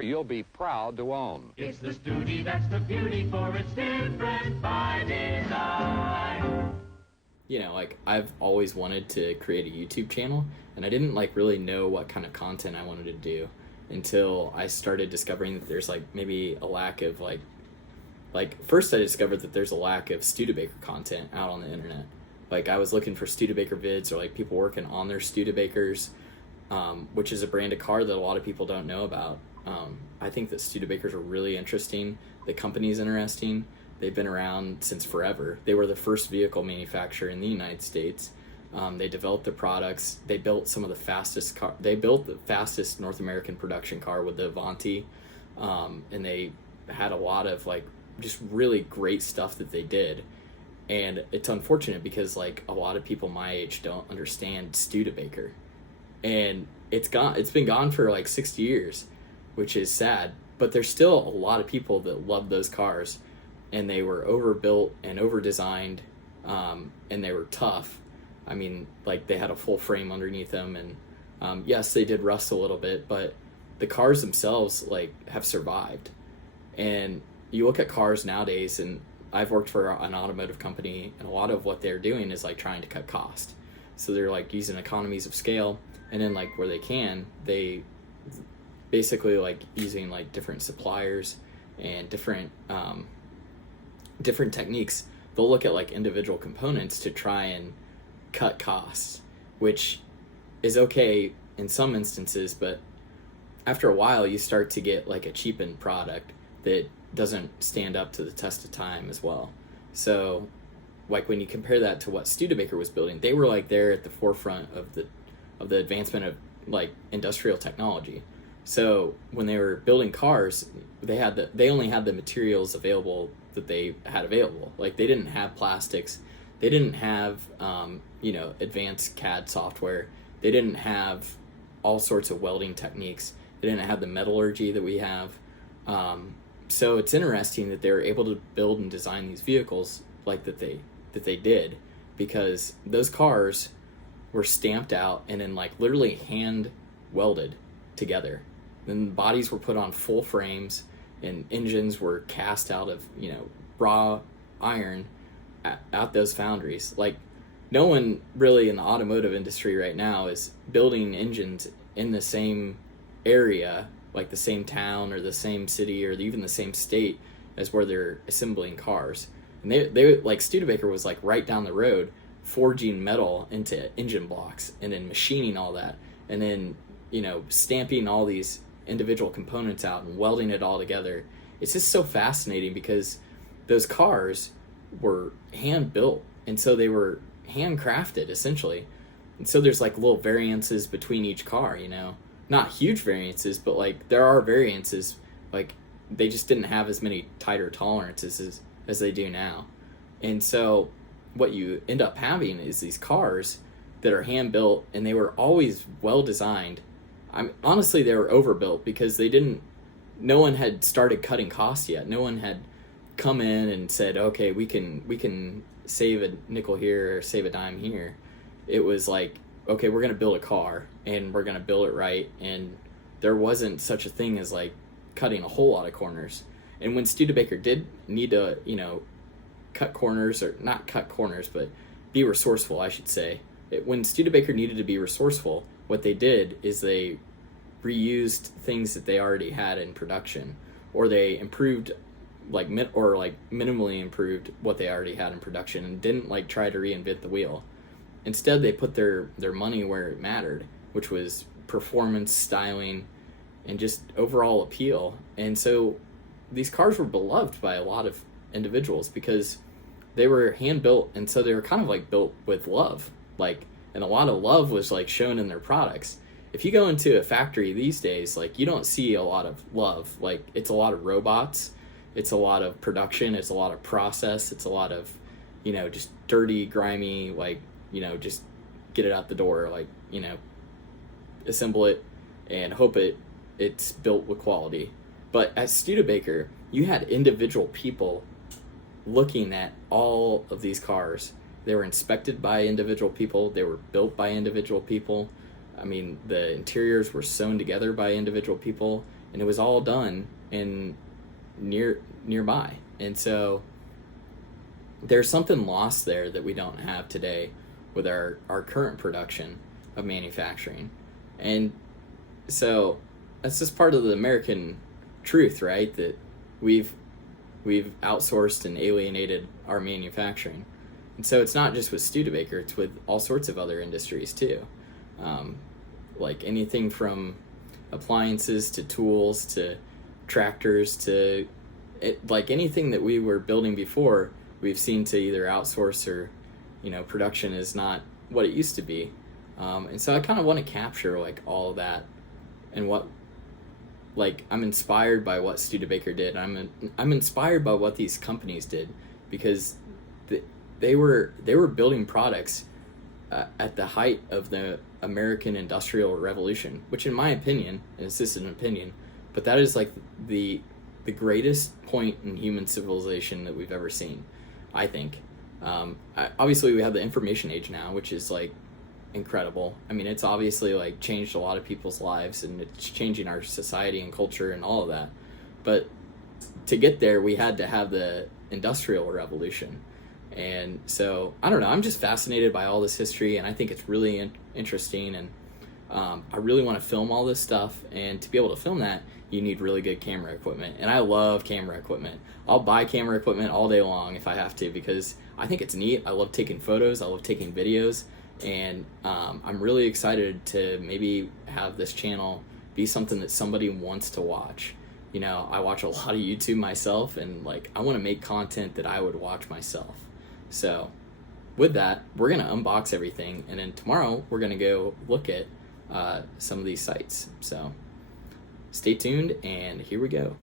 you'll be proud to own. It's the Studi that's the beauty, for it's different by design. You know, like, I've always wanted to create a YouTube channel, and I didn't like really know what kind of content I wanted to do until I started discovering that there's like maybe a lack of like first I discovered that there's a lack of Studebaker content out on the internet. Like, I was looking for Studebaker vids or like people working on their Studebakers, which is a brand of car that a lot of people don't know about. I think that Studebakers are really interesting. The company's interesting. They've been around since forever. They were the first vehicle manufacturer in the United States. They developed the products. They built some of the fastest car. They built the fastest North American production car with the Avanti, and they had a lot of like just really great stuff that they did. And it's unfortunate because like a lot of people my age don't understand Studebaker, and it's been gone for like 60 years, which is sad. But there's still a lot of people that love those cars, and they were overbuilt and overdesigned, and they were tough. I mean, like, they had a full frame underneath them, and yes, they did rust a little bit, but the cars themselves like have survived. And you look at cars nowadays, and I've worked for an automotive company, and a lot of what they're doing is like trying to cut cost. So they're like using economies of scale, and then like where they can, they basically like using like different suppliers and different techniques. They'll look at like individual components to try and cut costs, which is okay in some instances, but after a while you start to get like a cheapened product that doesn't stand up to the test of time as well. So like when you compare that to what Studebaker was building, they were like there at the forefront of the advancement of like industrial technology. So when they were building cars, they only had the materials available that they had available. Like, they didn't have plastics, they didn't have advanced CAD software, they didn't have all sorts of welding techniques, they didn't have the metallurgy that we have. So it's interesting that they were able to build and design these vehicles like that they did, because those cars were stamped out and then like literally hand welded together. Then the bodies were put on full frames, and engines were cast out of raw iron at those foundries. Like, no one really in the automotive industry right now is building engines in the same area, like the same town or the same city or even the same state as where they're assembling cars. And they like, Studebaker was like right down the road, forging metal into engine blocks and then machining all that, and then stamping all these individual components out and welding it all together. It's just so fascinating because those cars were hand built, and so they were handcrafted essentially. And so there's like little variances between each car, not huge variances, but like there are variances. Like, they just didn't have as many tighter tolerances as they do now. And so what you end up having is these cars that are hand built, and they were always well designed. Honestly, they were overbuilt because no one had started cutting costs yet. No one had come in and said, okay, we can save a nickel here or save a dime here. It was like, okay, we're going to build a car, and we're going to build it right. And there wasn't such a thing as like cutting a whole lot of corners. And when Studebaker did need to, cut corners, or not cut corners, but be resourceful, I should say. When Studebaker needed to be resourceful, what they did is they reused things that they already had in production, or they improved minimally improved what they already had in production, and didn't like try to reinvent the wheel. Instead, they put their money where it mattered, which was performance, styling, and just overall appeal. And so these cars were beloved by a lot of individuals because they were hand built, and so they were kind of like built with love. Like, and a lot of love was like shown in their products. If you go into a factory these days, like, you don't see a lot of love. Like, it's a lot of robots, it's a lot of production, it's a lot of process, it's a lot of just dirty, grimy, like, just get it out the door, like, assemble it and hope it's built with quality. But at Studebaker, you had individual people looking at all of these cars. They were inspected by individual people. They were built by individual people. I mean, the interiors were sewn together by individual people. and it was all done in nearby. And so there's something lost there that we don't have today with our current production of manufacturing. And so that's just part of the American truth, right? That we've outsourced and alienated our manufacturing. And so it's not just with Studebaker, it's with all sorts of other industries too. Like anything from appliances to tools to tractors to like anything that we were building before, we've seen to either outsource or, production is not what it used to be. And so I kind of want to capture like all of that, and what, like, I'm inspired by what Studebaker did. I'm inspired by what these companies did, because they were building products at the height of the American Industrial Revolution, which in my opinion, and it's just an opinion, but that is like the greatest point in human civilization that we've ever seen, I think. Obviously we have the information age now, which is like incredible. I mean, it's obviously like changed a lot of people's lives, and it's changing our society and culture and all of that. But to get there, we had to have the Industrial Revolution. And so, I don't know, I'm just fascinated by all this history, and I think it's really interesting, and I really want to film all this stuff. And to be able to film that, you need really good camera equipment, and I love camera equipment. I'll buy camera equipment all day long if I have to, because I think it's neat. I love taking photos, I love taking videos, and I'm really excited to maybe have this channel be something that somebody wants to watch. I watch a lot of YouTube myself, and like I want to make content that I would watch myself. So with that, we're going to unbox everything, and then tomorrow we're going to go look at some of these sites. So stay tuned, and here we go.